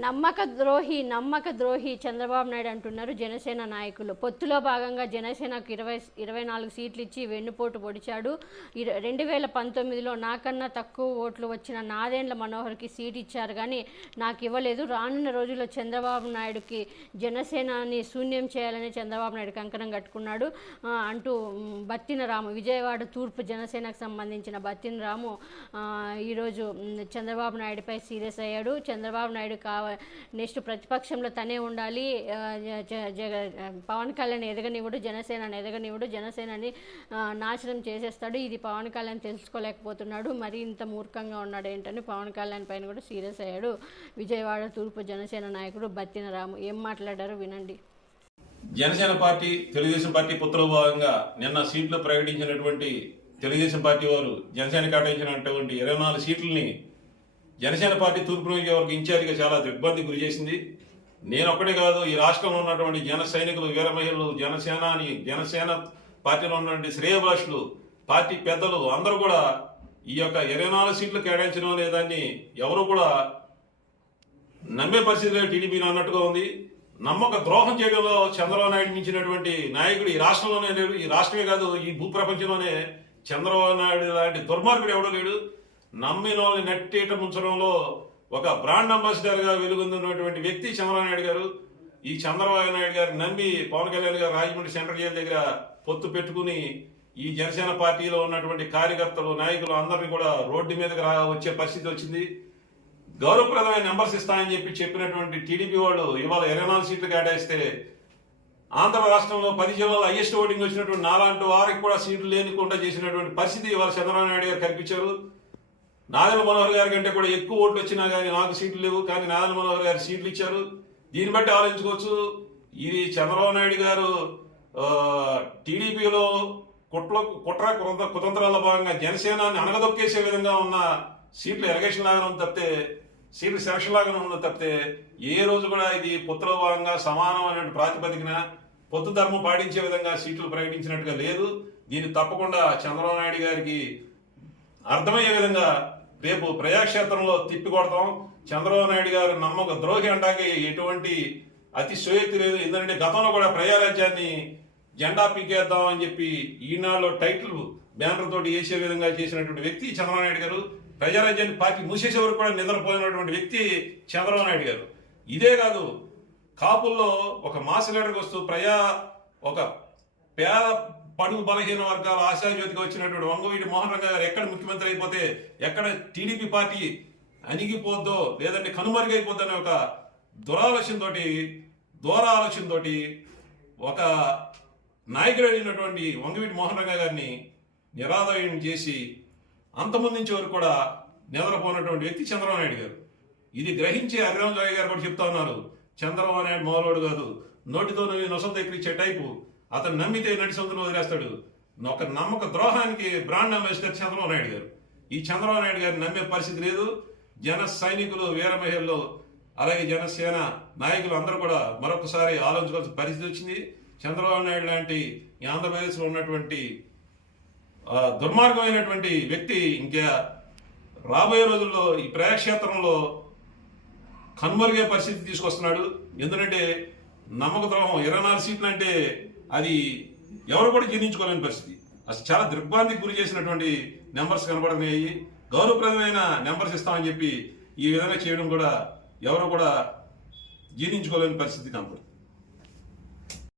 నమ్మక ద్రోహి చంద్రబాబు నాయుడు అంటున్నారు జనసేన నాయకులు. పొత్తులో భాగంగా జనసేనకు 24 సీట్లు ఇచ్చి వెన్నుపోటు పొడిచాడు. 2019లో నాకన్నా తక్కువ ఓట్లు వచ్చిన నాదెండ్ల మనోహర్కి సీట్ ఇచ్చారు కానీ నాకు ఇవ్వలేదు. రానున్న రోజుల్లో చంద్రబాబు నాయుడుకి జనసేనని శూన్యం చేయాలని చంద్రబాబు నాయుడు కంకణం కట్టుకున్నాడు అంటూ బత్తిన రాము, విజయవాడ తూర్పు జనసేనకు సంబంధించిన బత్తిన రాము ఈరోజు చంద్రబాబు నాయుడుపై సీరియస్ అయ్యాడు. చంద్రబాబు నాయుడు నెక్స్ట్ ప్రతిపక్షంలో తనే ఉండాలి, పవన్ కళ్యాణ్ ఎదగనివ్వడు, జనసేనని ఎదగనివ్వడు, జనసేనని నాశనం చేసేస్తాడు. ఇది పవన్ కళ్యాణ్ తెలుసుకోలేకపోతున్నాడు, మరి ఇంత మూర్ఖంగా ఉన్నాడు ఏంటని పవన్ కళ్యాణ్ పైన కూడా సీరియస్ అయ్యాడు విజయవాడ తూర్పు జనసేన నాయకుడు బత్తిన రాము. ఏం మాట్లాడారో వినండి. జనసేన పార్టీ తెలుగుదేశం పార్టీ పొత్తులో భాగంగా నిన్న సీట్లు ప్రకటించినటువంటి తెలుగుదేశం పార్టీ వారు జనసేన కేటాయించినటువంటి 24 సీట్లని జనసేన పార్టీ తూర్పు నియోజకవర్గ ఇన్ఛార్జిగా చాలా దిగ్బంధికి గురి చేసింది. నేను ఒక్కడే కాదు, ఈ రాష్ట్రంలో ఉన్నటువంటి జన సైనికులు, వీర మహిళలు, జనసేన పార్టీలో ఉన్నటువంటి శ్రేయభిలాషులు, పార్టీ పెద్దలు అందరూ కూడా ఈ యొక్క 24 సీట్లు కేటాయించడం అనే దాన్ని ఎవరు కూడా నమ్మే పరిస్థితిలో టీడీపీ అన్నట్టుగా ఉంది. నమ్మక ద్రోహం చేయడంలో చంద్రబాబు నాయుడు మించినటువంటి నాయకుడు ఈ రాష్ట్రంలోనే లేడు. ఈ రాష్ట్రమే కాదు, ఈ భూప్రపంచంలోనే చంద్రబాబు నాయుడు లాంటి దుర్మార్గుడు ఎవడో లేడు. నమ్మిన వాళ్ళని నెట్టేట ముంచడంలో ఒక బ్రాండ్ అంబాసిడర్ గా వెలుగొందినటువంటి వ్యక్తి చంద్రబాబు నాయుడు గారు. ఈ చంద్రబాబు నాయుడు గారు నమ్మి పవన్ కళ్యాణ్ గారు రాజమండ్రి సెంట్రల్ జైలు దగ్గర పొత్తు పెట్టుకుని ఈ జనసేన పార్టీలో ఉన్నటువంటి కార్యకర్తలు, నాయకులు అందరినీ కూడా రోడ్డు మీదకి వచ్చే పరిస్థితి వచ్చింది. గౌరవప్రదమైన నెంబర్స్ ఇస్తామని చెప్పినటువంటి టీడీపీ వాళ్ళు ఇవాళ 24 సీట్లు కేటాయిస్తే ఆంధ్ర రాష్ట్రంలో 10 జిల్లాలో హైయెస్ట్ ఓటింగ్ వచ్చినటువంటి నాలాంటి వారికి కూడా సీట్లు లేనికుండా చేసినటువంటి పరిస్థితి ఇవాళ చంద్రబాబు నాయుడు గారు కల్పించారు. నాదెండ్ల మనోహర్ గారి కంటే కూడా ఎక్కువ ఓట్లు వచ్చినా కానీ నాకు సీట్లు లేవు, కానీ నాదెండ్ల మనోహర్ గారు సీట్లు ఇచ్చారు. దీన్ని బట్టి ఆలోచించుకోవచ్చు, ఇది చంద్రబాబు నాయుడు గారు టీడీపీలో కుతంత్రాల భాగంగా జనసేనాన్ని అణగదొక్కేసే విధంగా ఉన్న సీట్లు ఎలగేషన్ లాగానే ఉంది తప్పితే, సీట్లు సెలక్షన్ లాగానే ఉంది తప్పితే, ఏ రోజు కూడా ఇది పొత్తులో భాగంగా సమానమైన ప్రాతిపదికన పొత్తు ధర్మం పాటించే విధంగా సీట్లు ప్రకటించినట్టుగా లేదు. దీన్ని తప్పకుండా చంద్రబాబు నాయుడు గారికి అర్థమయ్యే విధంగా రేపు ప్రజాక్షేత్రంలో తిప్పి కొడతాం. చంద్రబాబు నాయుడు గారు నమ్మక ద్రోహి అంటాకి ఎటువంటి అతిశయోక్తి లేదు. ఎందుకంటే గతంలో కూడా ప్రజారాజ్యాన్ని జెండా పీకేద్దాం అని చెప్పి ఈనాడులో టైటిల్ బ్యానర్ తోటి వేసే విధంగా చేసినటువంటి వ్యక్తి చంద్రబాబు నాయుడు గారు. ప్రజారాజ్యాన్ని పార్టీ మూసేసే వరకు కూడా నిద్రపోయినటువంటి వ్యక్తి చంద్రబాబు నాయుడు గారు. ఇదే కాదు, కాపుల్లో ఒక మాస్ లీడర్కి వస్తూ ఒక పేద పడుగు బలహీన వర్గాల ఆశాజ్యోతిగా వచ్చినటువంటి వంగవీటి మోహన్ రంగ గారు ఎక్కడ ముఖ్యమంత్రి అయిపోతే, ఎక్కడ టీడీపీ పార్టీ అణిగిపోద్దో లేదంటే కనుమరుగైపోద్దో అనే ఒక ఆలోచనతోటి ఒక నాయకుడు అయినటువంటి వంగవీటి మోహన్ రంగ గారిని నిరాదయం చేసి అంతమందించే వరకు కూడా నిద్రపోయినటువంటి వ్యక్తి చంద్రబాబు నాయుడు గారు. ఇది గ్రహించే హరిరామ్ జోగి గారు కూడా చెప్తా ఉన్నారు, చంద్రబాబు నాయుడు మామూలుడు కాదు, నోటితో నొసలు ఎక్కించే టైపు, అతను నమ్మితే నడి సొంతను వదిలేస్తాడు. ఒక నమ్మక ద్రోహానికి బ్రాండ్ అంబాసిడర్ చంద్రబాబు నాయుడు గారు. ఈ చంద్రబాబు నాయుడు గారిని నమ్మే పరిస్థితి లేదు. జన సైనికులు, వీర మహిళలు, అలాగే జనసేన నాయకులు అందరూ కూడా మరొకసారి ఆలోచించాల్సిన పరిస్థితి వచ్చింది. చంద్రబాబు నాయుడు లాంటి ఈ ఆంధ్రప్రదేశ్లో ఉన్నటువంటి దుర్మార్గమైనటువంటి వ్యక్తి ఇంకా రాబోయే రోజుల్లో ఈ ప్రజాక్షేత్రంలో కనుమరుగే పరిస్థితి తీసుకొస్తున్నాడు. ఎందుకంటే నమ్మక ద్రోహం 24 సీట్లు అంటే అది ఎవరు కూడా జీర్ణించుకోలేని పరిస్థితి. అసలు చాలా దిగ్భ్రాంతికి గురి చేసినటువంటి నెంబర్స్ కనబడుతున్నాయి. గౌరవప్రదమైన నెంబర్స్ ఇస్తామని చెప్పి ఈ విధంగా చేయడం కూడా ఎవరు కూడా జీర్ణించుకోలేని పరిస్థితి కనబడుతుంది.